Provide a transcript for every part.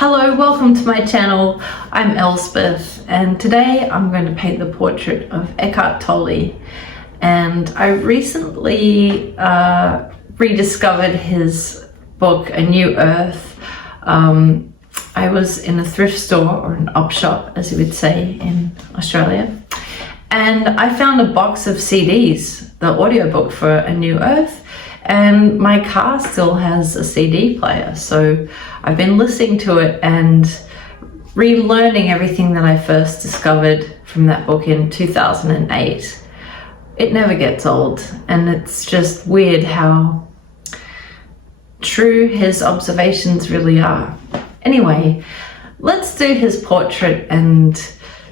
Hello, welcome to my channel. I'm Elspeth and today I'm going to paint the portrait of ECKART Tolle. And I recently rediscovered his book, A New Earth. I was in a thrift store, or an op shop as you would say in Australia, and I found a box of CDs, the audiobook for A New Earth, and my car still has a CD player, so I've been listening to it and relearning everything that I first discovered from that book in 2008. It never gets old, and it's just weird how true his observations really are. Anyway, let's do his portrait and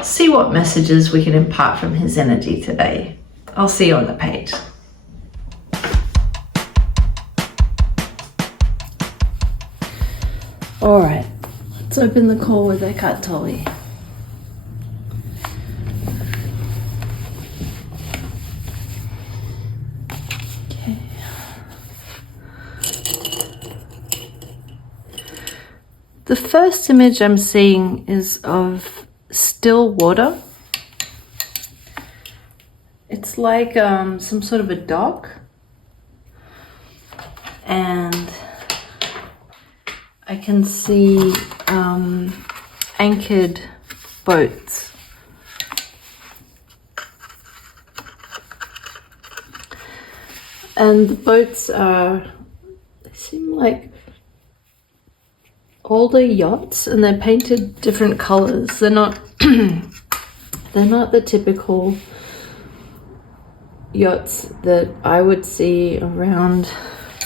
see what messages we can impart from his energy today. I'll see you on the page. All right, let's open the call with ECKART Tolle. Okay. The first image I'm seeing is of still water. It's like some sort of a dock, and I can see anchored boats. And the boats they seem like older yachts, and they're painted different colors. They're not they're not the typical yachts that I would see around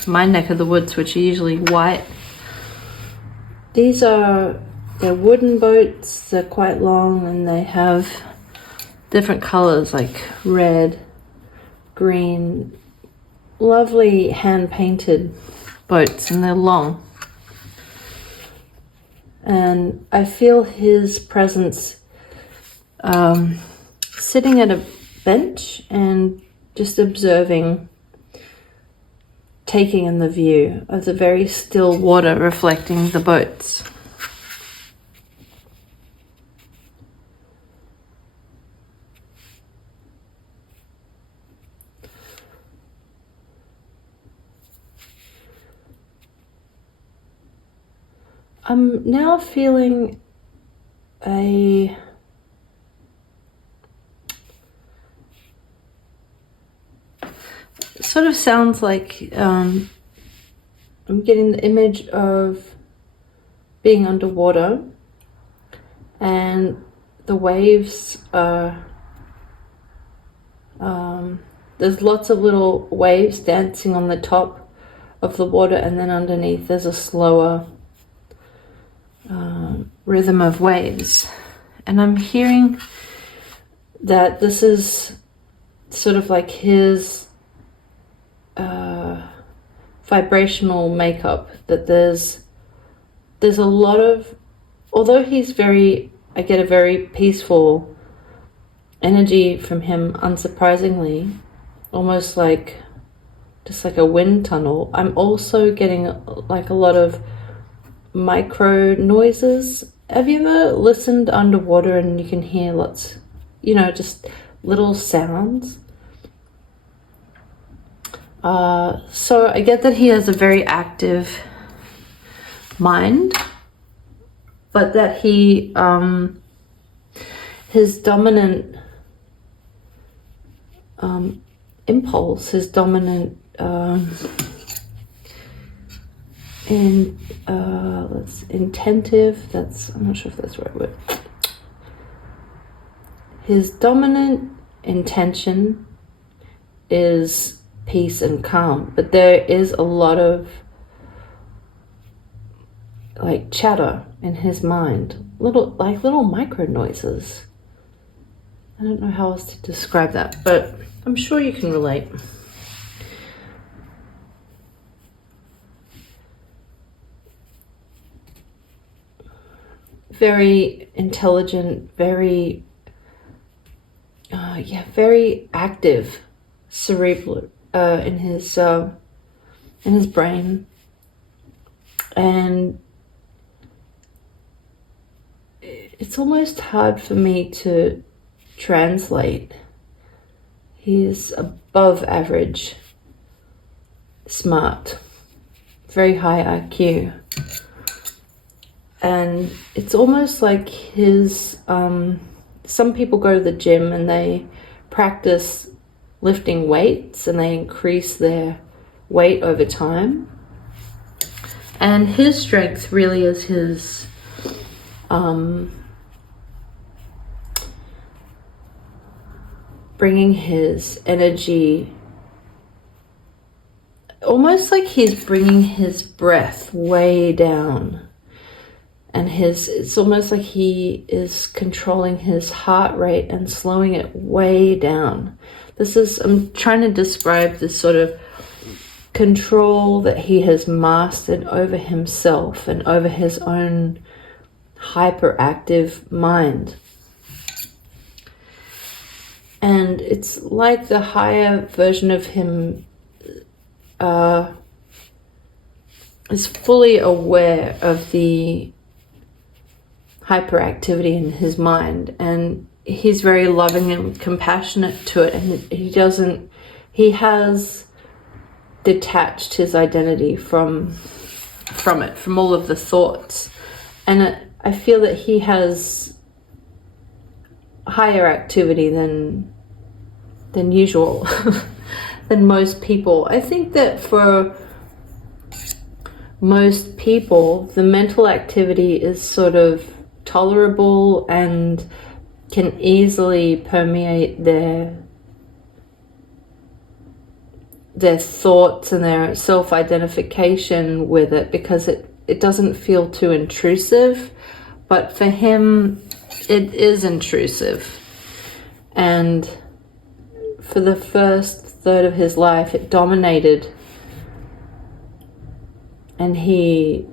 my neck of the woods, which are usually white. They're wooden boats. They're quite long, and they have different colors like red, green, lovely hand painted boats, and they're long. And I feel his presence sitting at a bench and just observing, taking in the view of the very still water reflecting the boats. I'm now feeling a sort of sounds like I'm getting the image of being underwater, and the waves are there's lots of little waves dancing on the top of the water, and then underneath there's a slower rhythm of waves. And I'm hearing that this is sort of like his vibrational makeup, that there's a lot of, although he's I get a very peaceful energy from him, unsurprisingly, almost like just like a wind tunnel. I'm also getting like a lot of micro noises. Have you ever listened underwater and you can hear lots, just little sounds? So I get that he has a very active mind, but that he, his dominant impulse, his dominant intentive, I'm not sure if that's the right word. His dominant intention is peace and calm, but there is a lot of like chatter in his mind, little micro noises. I don't know how else to describe that, but I'm sure you can relate. Very intelligent, very active, cerebral in his brain, and it's almost hard for me to translate. He's above average smart, very high IQ. And it's almost like his, some people go to the gym and they practice lifting weights and they increase their weight over time. And his strength really is his bringing his energy, almost like he's bringing his breath way down. And it's almost like he is controlling his heart rate and slowing it way down. I'm trying to describe this sort of control that he has mastered over himself and over his own hyperactive mind. And it's like the higher version of him is fully aware of the hyperactivity in his mind, and he's very loving and compassionate to it, and he has detached his identity from it, from all of the thoughts. And I feel that he has higher activity than usual, than most people. I think that for most people, the mental activity is sort of tolerable and can easily permeate their thoughts and their self-identification with it, because it doesn't feel too intrusive. But for him, it is intrusive. And for the first third of his life, it dominated, and he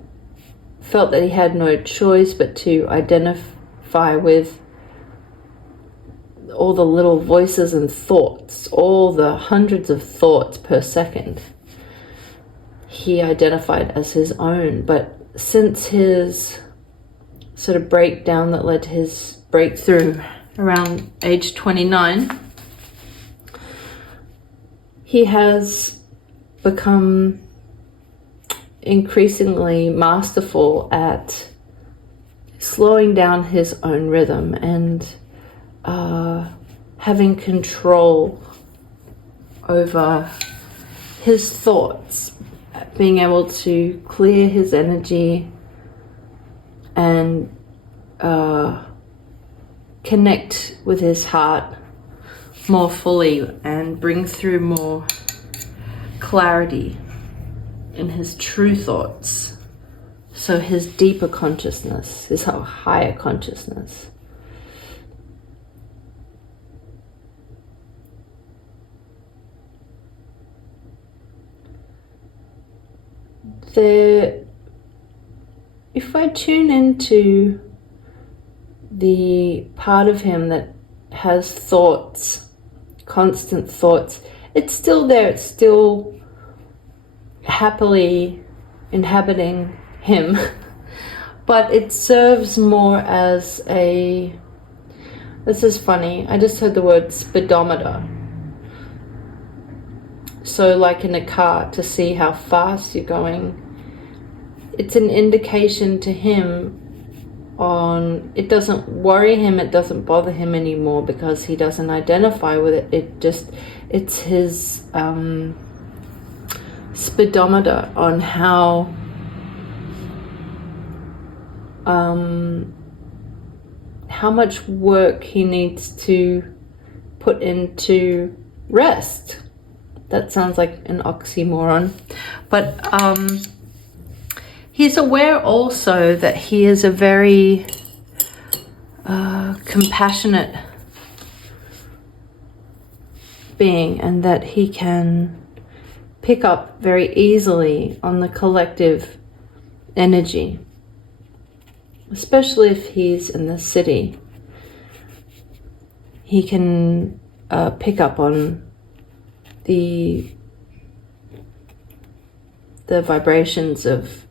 felt that he had no choice but to identify with all the little voices and thoughts, all the hundreds of thoughts per second. He identified as his own. But since his sort of breakdown that led to his breakthrough around age 29, he has become increasingly masterful at slowing down his own rhythm and having control over his thoughts, being able to clear his energy and connect with his heart more fully and bring through more clarity in his true thoughts. So his deeper consciousness, his higher consciousness. If I tune into the part of him that has thoughts, constant thoughts, it's still there, it's still happily inhabiting him, but it serves more as this is funny, I just heard the word speedometer. So like in a car, to see how fast you're going, it's an indication to him it doesn't worry him, it doesn't bother him anymore because he doesn't identify with it. It's his speedometer on how much work he needs to put into rest. That sounds like an oxymoron, but he's aware also that he is a very compassionate being, and that he can pick up very easily on the collective energy, especially if he's in the city. He can pick up on the vibrations of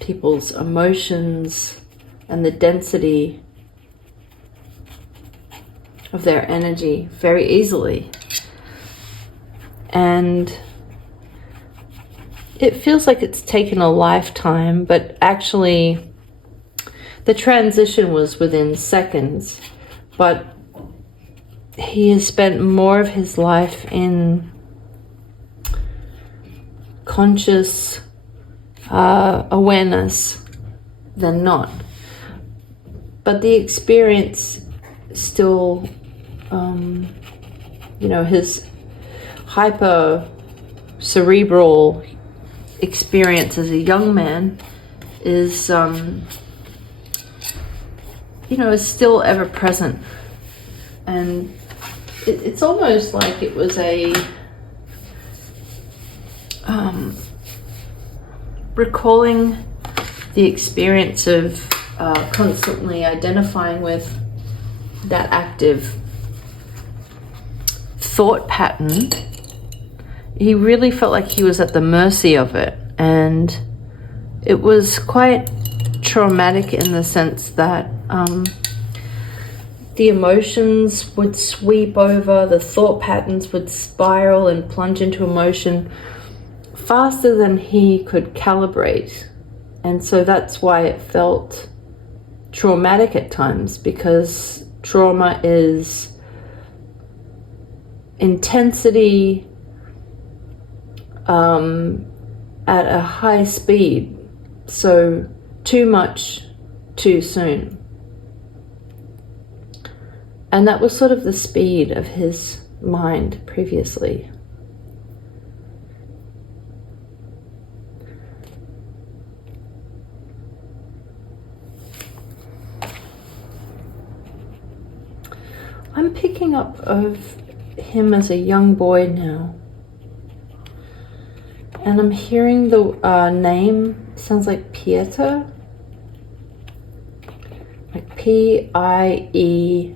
people's emotions and the density of their energy very easily. And it feels like it's taken a lifetime, but actually the transition was within seconds. But he has spent more of his life in conscious awareness than not. But the experience still, you know, his hyper cerebral experience as a young man is, you know, is still ever present. And it's almost like it was a recalling the experience of constantly identifying with that active thought pattern. He really felt like he was at the mercy of it, and it was quite traumatic in the sense that the emotions would sweep over, the thought patterns would spiral and plunge into emotion faster than he could calibrate. And so that's why it felt traumatic at times, because trauma is intensity at a high speed, so too much too soon. And that was sort of the speed of his mind previously. I'm picking up of him as a young boy now. And I'm hearing the name, sounds like Pieter. Like P-I-E-T-A.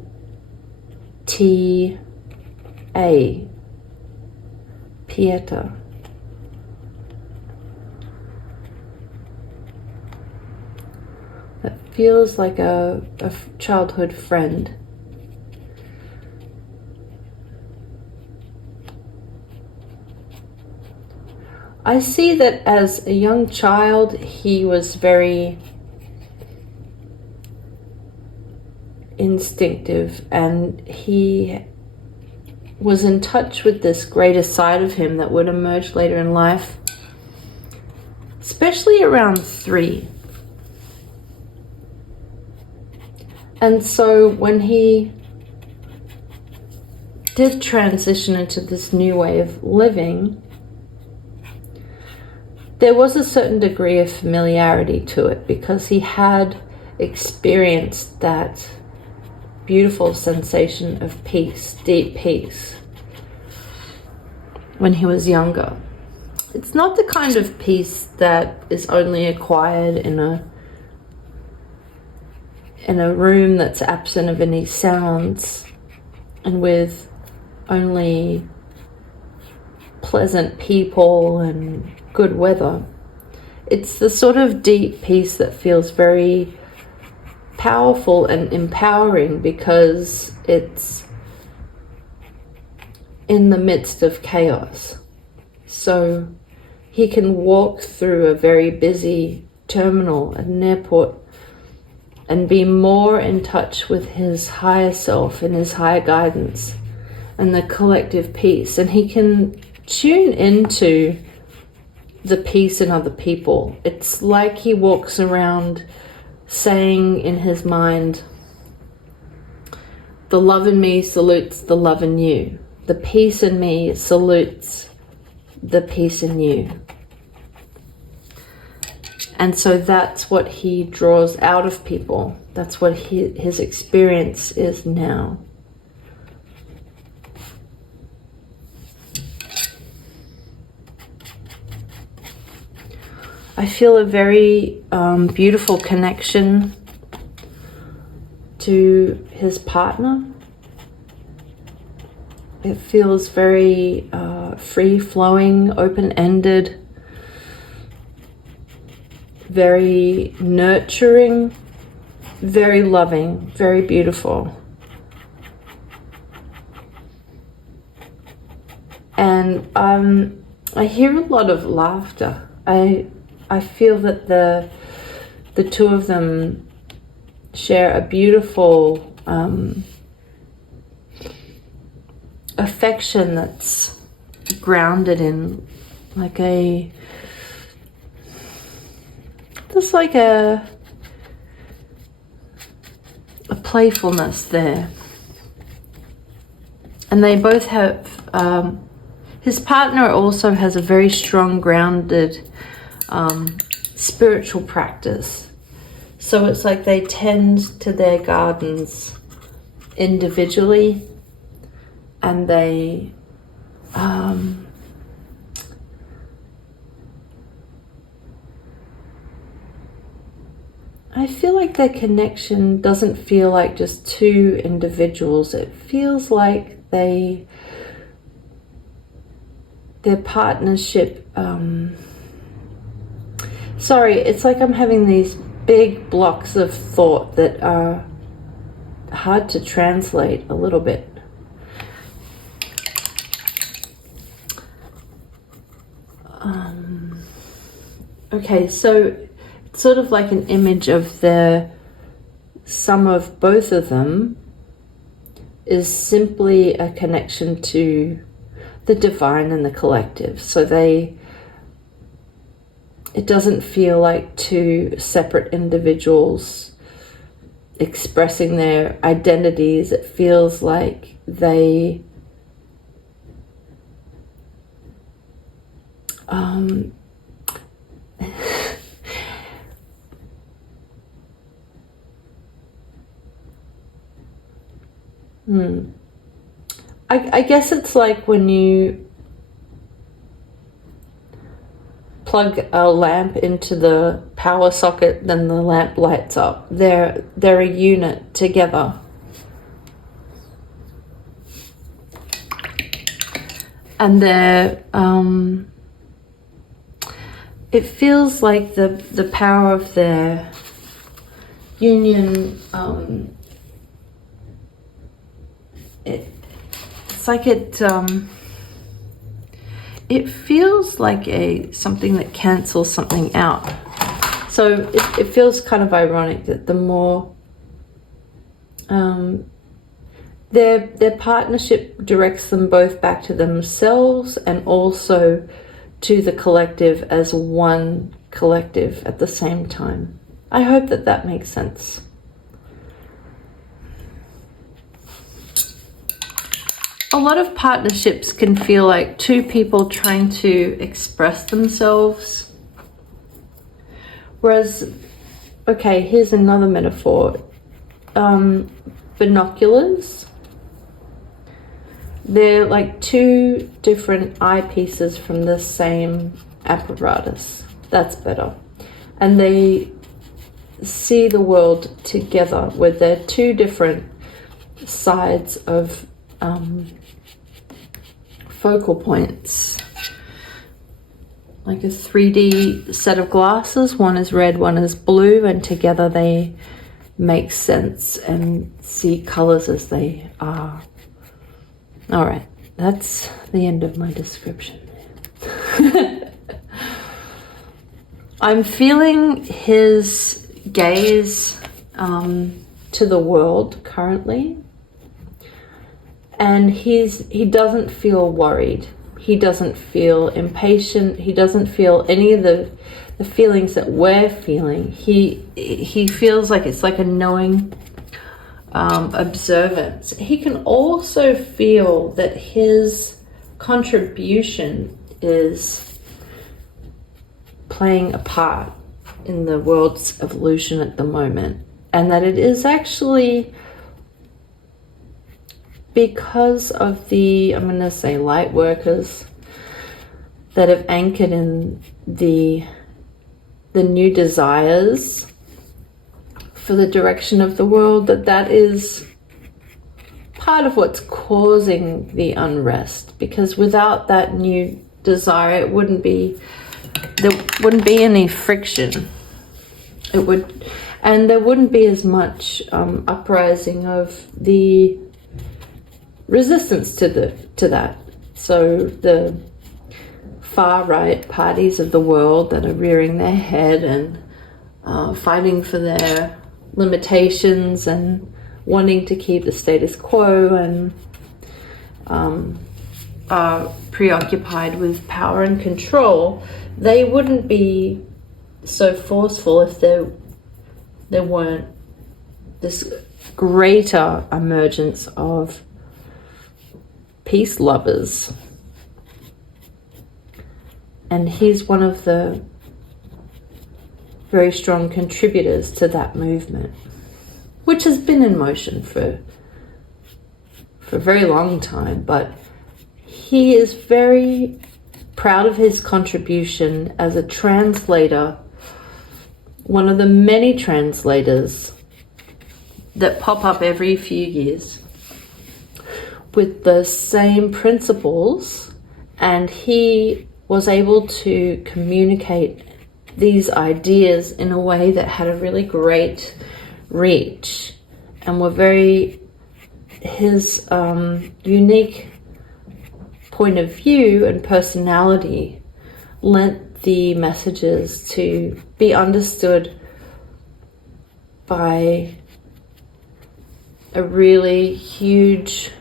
Pieter. That feels like a childhood friend. I see that as a young child, he was very instinctive, and he was in touch with this greater side of him that would emerge later in life, especially around 3. And so when he did transition into this new way of living, there was a certain degree of familiarity to it, because he had experienced that beautiful sensation of peace, deep peace, when he was younger. It's not the kind of peace that is only acquired in a room that's absent of any sounds and with only pleasant people and good weather. It's the sort of deep peace that feels very powerful and empowering, because it's in the midst of chaos. So he can walk through a very busy terminal at an airport and be more in touch with his higher self and his higher guidance and the collective peace. And he can tune into the peace in other people. It's like he walks around saying in his mind, the love in me salutes the love in you. The peace in me salutes the peace in you. And so that's what he draws out of people. That's what his experience is now. I feel a very beautiful connection to his partner. It feels very free-flowing, open-ended, very nurturing, very loving, very beautiful. and I hear a lot of laughter. I feel that the two of them share a beautiful affection that's grounded in like a playfulness there. And they both have his partner also has a very strong grounded spiritual practice. So it's like they tend to their gardens individually, and they I feel like their connection doesn't feel like just two individuals. It feels like their partnership, sorry, it's like I'm having these big blocks of thought that are hard to translate a little bit. Okay, so it's sort of like an image of the sum of both of them is simply a connection to the divine and the collective. So it doesn't feel like two separate individuals expressing their identities. It feels like they I guess it's like when you plug a lamp into the power socket, then the lamp lights up. They're a unit together. And it feels like the power of their union, it's like it feels like something that cancels something out. So it feels kind of ironic that the more their partnership directs them both back to themselves and also to the collective as one collective at the same time. I hope that makes sense. A lot of partnerships can feel like two people trying to express themselves. Whereas, okay, here's another metaphor. Binoculars. They're like two different eyepieces from the same apparatus. That's better. And they see the world together, where they're two different sides of focal points, like a 3D set of glasses. One is red, one is blue, and together they make sense and see colors as they are. All right, that's the end of my description. I'm feeling his gaze to the world currently. And he doesn't feel worried. He doesn't feel impatient. He doesn't feel any of the feelings that we're feeling. He feels like it's like a knowing observance. He can also feel that his contribution is playing a part in the world's evolution at the moment, and that it is actually because of the, I'm going to say, light workers that have anchored in the new desires for the direction of the world, that is part of what's causing the unrest. Because without that new desire, there wouldn't be any friction. And there wouldn't be as much uprising of the resistance to that. So the far right parties of the world that are rearing their head and fighting for their limitations and wanting to keep the status quo and are preoccupied with power and control, they wouldn't be so forceful if there weren't this greater emergence of peace lovers. And he's one of the very strong contributors to that movement, which has been in motion for a very long time, but he is very proud of his contribution as a translator, one of the many translators that pop up every few years with the same principles, and he was able to communicate these ideas in a way that had a really great reach and were very, his unique point of view and personality lent the messages to be understood by a really huge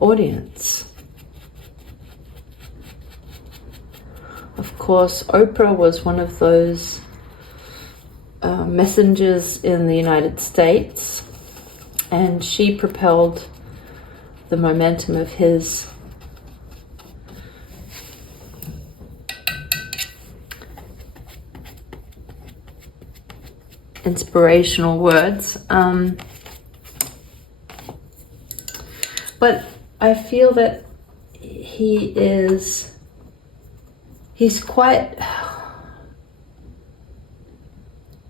audience. Of course, Oprah was one of those messengers in the United States, and she propelled the momentum of his inspirational words. But I feel that he's quite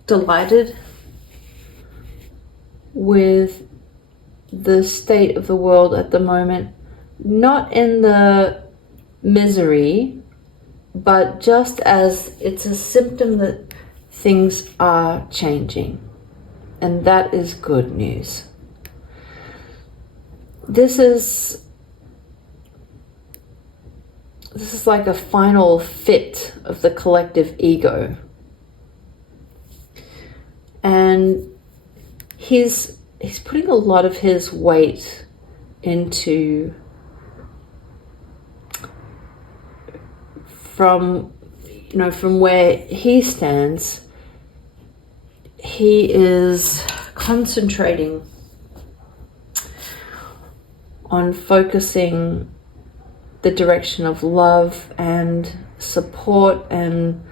delighted with the state of the world at the moment, not in the misery, but just as it's a symptom that things are changing, and that is good news. This is like a final fit of the collective ego. And he's putting a lot of his weight into, from where he stands, he is concentrating on focusing the direction of love and support and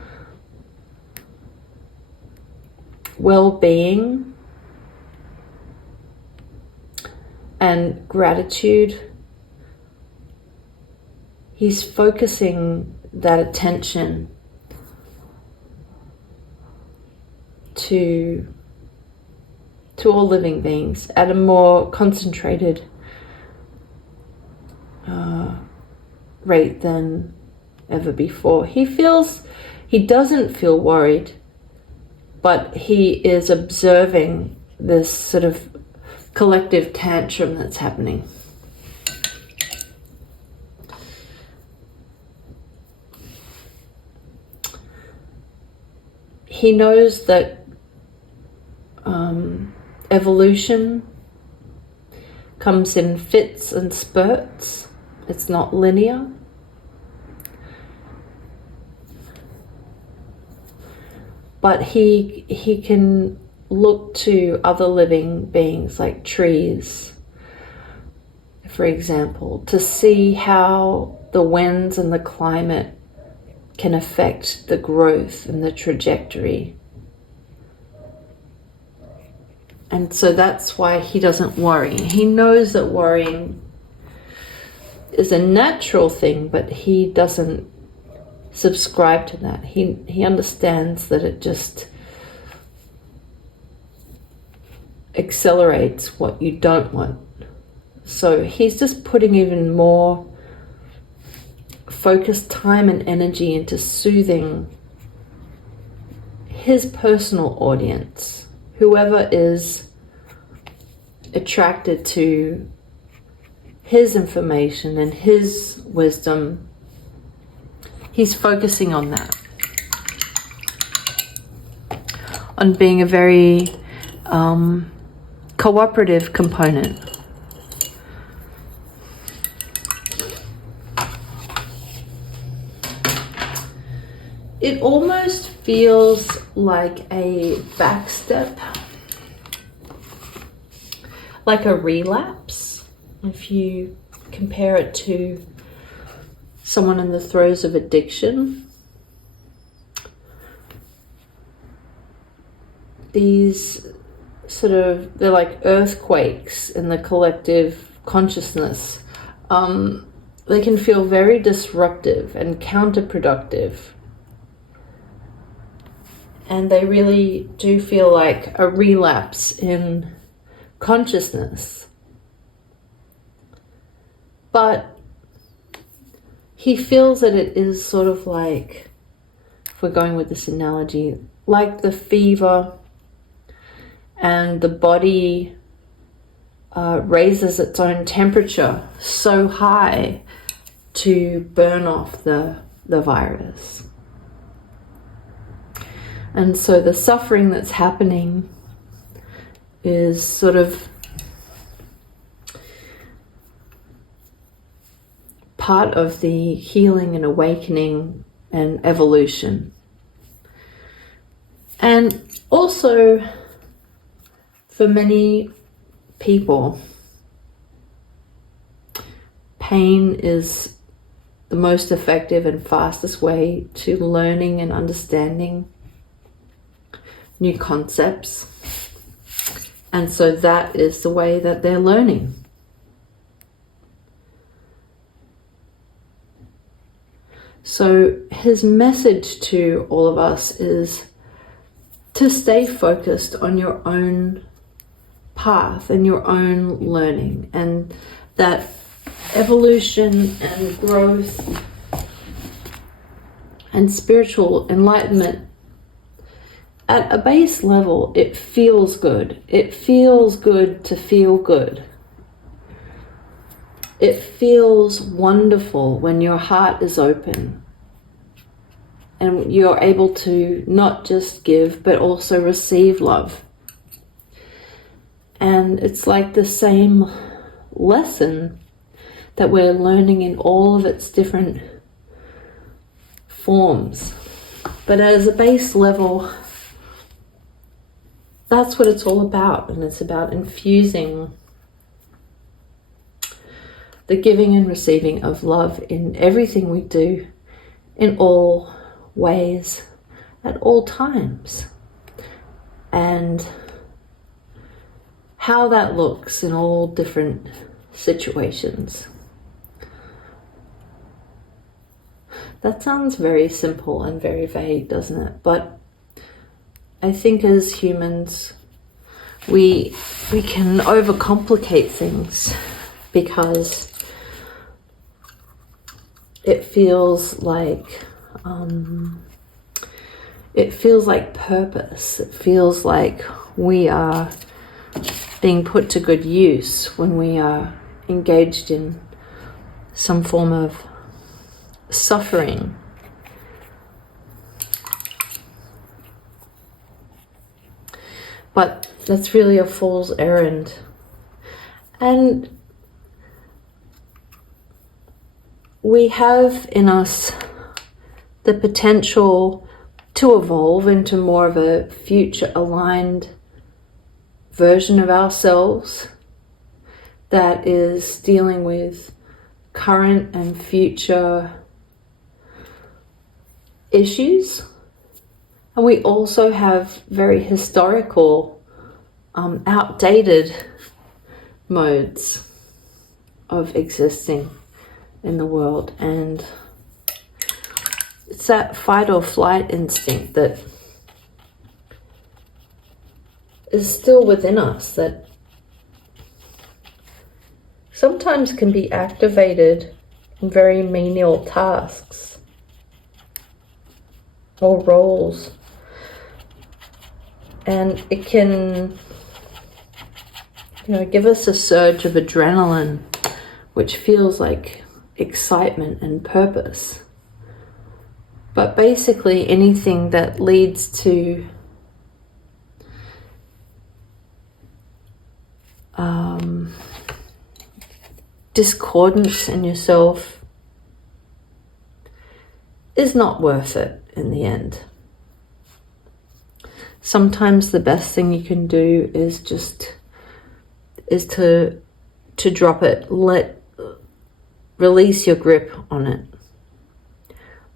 well-being and gratitude. He's focusing that attention to all living beings at a more concentrated rate than ever before. He doesn't feel worried, but he is observing this sort of collective tantrum that's happening. He knows that evolution comes in fits and spurts. It's not linear. But he can look to other living beings like trees, for example, to see how the winds and the climate can affect the growth and the trajectory. And so that's why he doesn't worry. He knows that worrying is a natural thing, but he doesn't subscribe to that. He understands that it just accelerates what you don't want. So he's just putting even more focused time and energy into soothing his personal audience, whoever is attracted to his information and his wisdom, he's focusing on that. On being a very cooperative component. It almost feels like a backstep, like a relapse, if you compare it to someone in the throes of addiction. These they're like earthquakes in the collective consciousness. They can feel very disruptive and counterproductive. And they really do feel like a relapse in consciousness. But he feels that it is sort of like, if we're going with this analogy, like the fever, and the body raises its own temperature so high to burn off the virus. And so the suffering that's happening is sort of part of the healing and awakening and evolution. And also, for many people, pain is the most effective and fastest way to learning and understanding new concepts. And so that is the way that they're learning. So his message to all of us is to stay focused on your own path and your own learning, and that evolution and growth and spiritual enlightenment, at a base level, it feels good. It feels good to feel good. It feels wonderful when your heart is open and you're able to not just give but also receive love. And it's like the same lesson that we're learning in all of its different forms. But as a base level, that's what it's all about. And it's about infusing the giving and receiving of love in everything we do, in all ways, at all times. And how that looks in all different situations. That sounds very simple and very vague, doesn't it? But I think as humans, we can overcomplicate things because it feels like purpose. It feels like we are being put to good use when we are engaged in some form of suffering. But that's really a fool's errand. And we have in us the potential to evolve into more of a future aligned version of ourselves that is dealing with current and future issues. And we also have very historical, outdated modes of existing in the world. And it's that fight or flight instinct that is still within us, that sometimes can be activated in very menial tasks or roles. And it can, give us a surge of adrenaline which feels like excitement and purpose. But basically anything that leads to discordance in yourself is not worth it in the end. Sometimes the best thing you can do is to drop it, release your grip on it.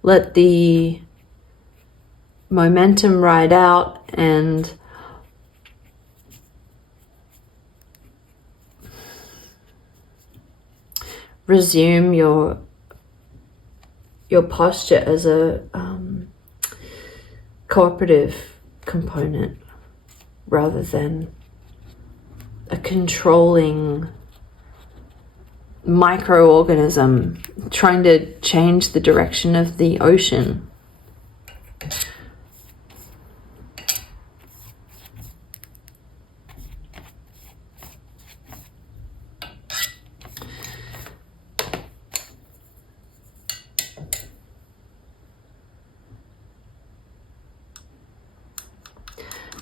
Let the momentum ride out and resume your posture as a cooperative component rather than a controlling microorganism trying to change the direction of the ocean.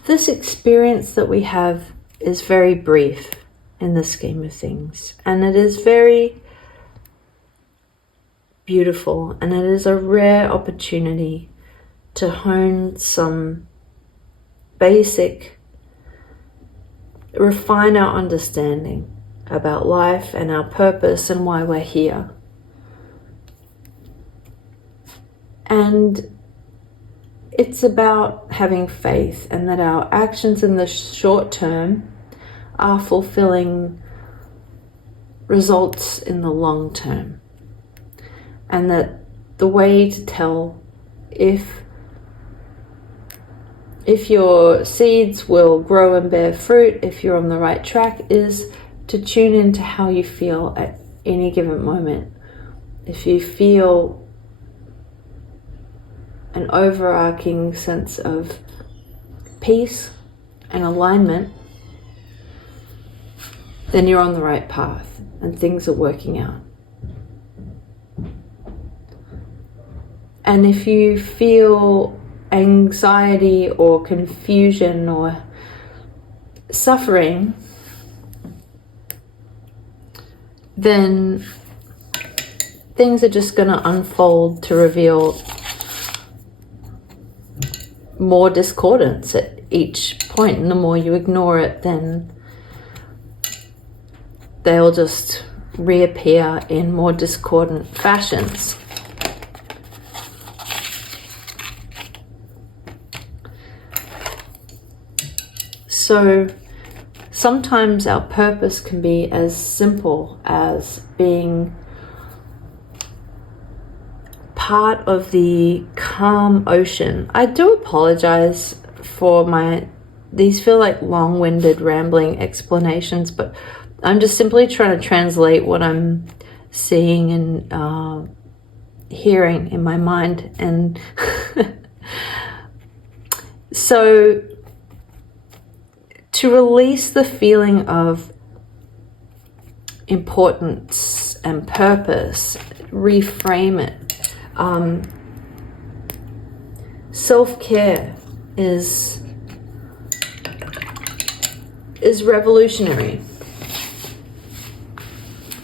This experience that we have is very brief in the scheme of things, and it is very beautiful, and it is a rare opportunity to hone some refine our understanding about life and our purpose and why we're here. And it's about having faith and that our actions in the short term are fulfilling results in the long term. And that the way to tell if your seeds will grow and bear fruit, if you're on the right track, is to tune into how you feel at any given moment. If you feel an overarching sense of peace and alignment, then you're on the right path and things are working out. And if you feel anxiety or confusion or suffering, then things are just going to unfold to reveal more discordance at each point, and the more you ignore it, then they'll just reappear in more discordant fashions. So sometimes our purpose can be as simple as being part of the calm ocean. I do apologize for these feel like long-winded rambling explanations, but I'm just simply trying to translate what I'm seeing and hearing in my mind. And so to release the feeling of importance and purpose, reframe it. Self-care is revolutionary,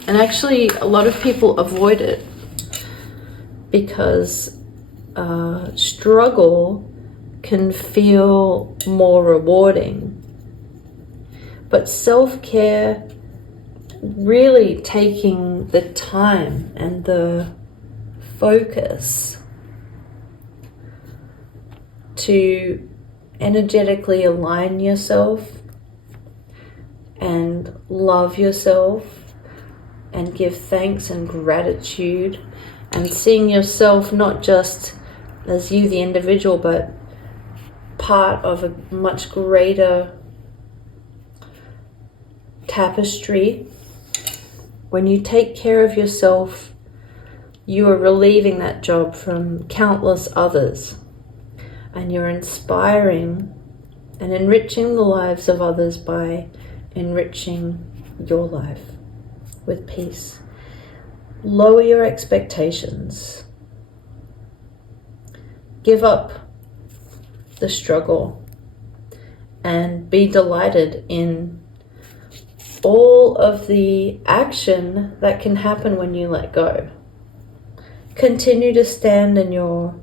and actually a lot of people avoid it because struggle can feel more rewarding, but self-care, really taking the time and the focus to energetically align yourself and love yourself and give thanks and gratitude, and seeing yourself not just as you the individual but part of a much greater tapestry. When you take care of yourself, you are relieving that job from countless others, and you're inspiring and enriching the lives of others by enriching your life with peace lower your expectations. Give up the struggle and be delighted in all of the action that can happen when you let go. Continue to stand in your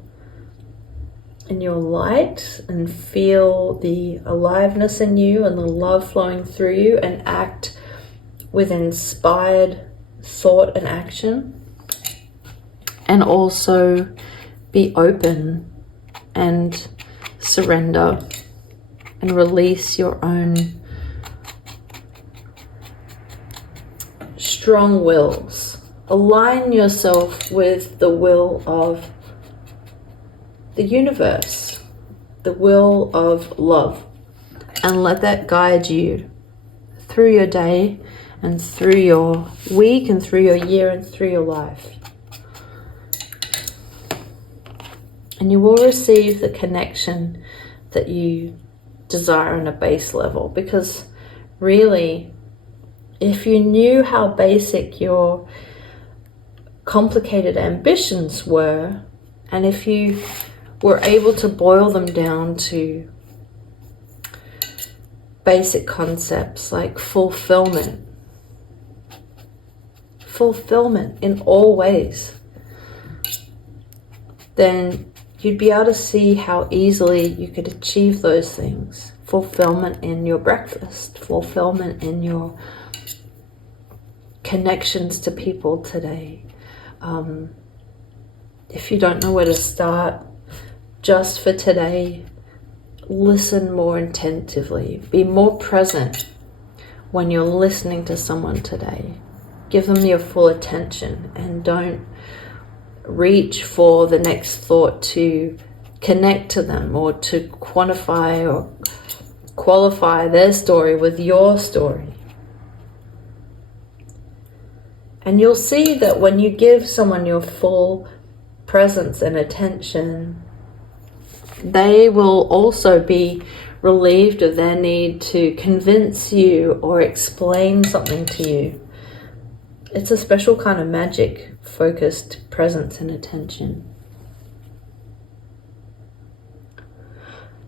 light and feel the aliveness in you and the love flowing through you, and act with inspired thought and action. And also be open and surrender and release your own strong wills. Align yourself with the will of the universe, the will of love, and let that guide you through your day and through your week and through your year and through your life. And you will receive the connection that you desire on a base level, because really, if you knew how basic your complicated ambitions were, and if you were able to boil them down to basic concepts like fulfillment in all ways, then you'd be able to see how easily you could achieve those things. Fulfillment in your breakfast, fulfillment in your connections to people today. If you don't know where to start, just for today, listen more attentively. Be more present when you're listening to someone today. Give them your full attention, and don't reach for the next thought to connect to them or to quantify or qualify their story with your story. And you'll see that when you give someone your full presence and attention, they will also be relieved of their need to convince you or explain something to you. It's a special kind of magic, focused presence and attention.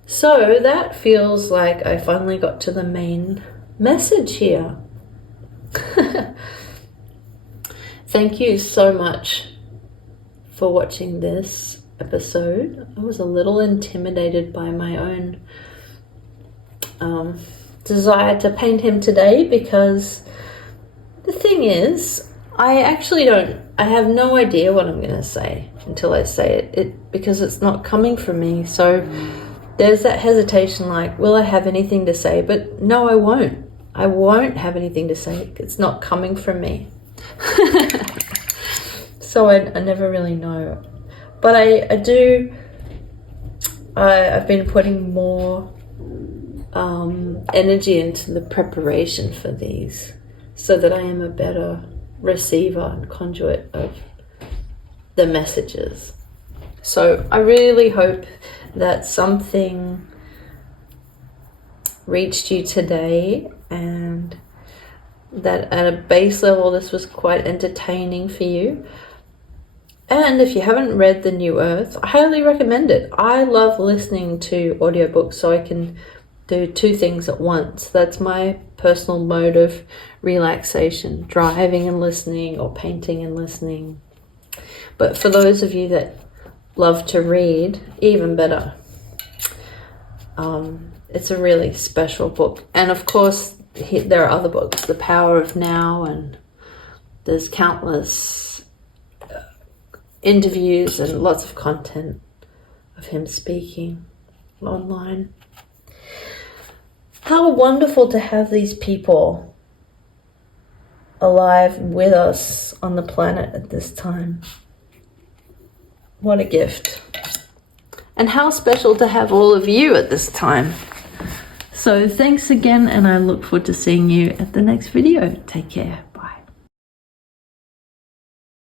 So that feels like I finally got to the main message here. Thank you so much for watching this episode. I was a little intimidated by my own desire to paint him today, because the thing is, I have no idea what I'm going to say until I say it, because it's not coming from me. So there's that hesitation, like, will I have anything to say? But no, I won't. I won't have anything to say. It's not coming from me. So I never really know. But I've been putting more energy into the preparation for these, so that I am a better receiver and conduit of the messages. So I really hope that something reached you today, and that at a base level this was quite entertaining for you. And if you haven't read The New Earth, I highly recommend it. I love listening to audiobooks, so I can do two things at once. That's my personal mode of relaxation, driving and listening, or painting and listening. But for those of you that love to read, even better. It's a really special book. And of course, there are other books, The Power of Now, and there's countless interviews and lots of content of him speaking online. How wonderful to have these people alive with us on the planet at this time. What a gift. And how special to have all of you at this time. So thanks again, and I look forward to seeing you at the next video. Take care.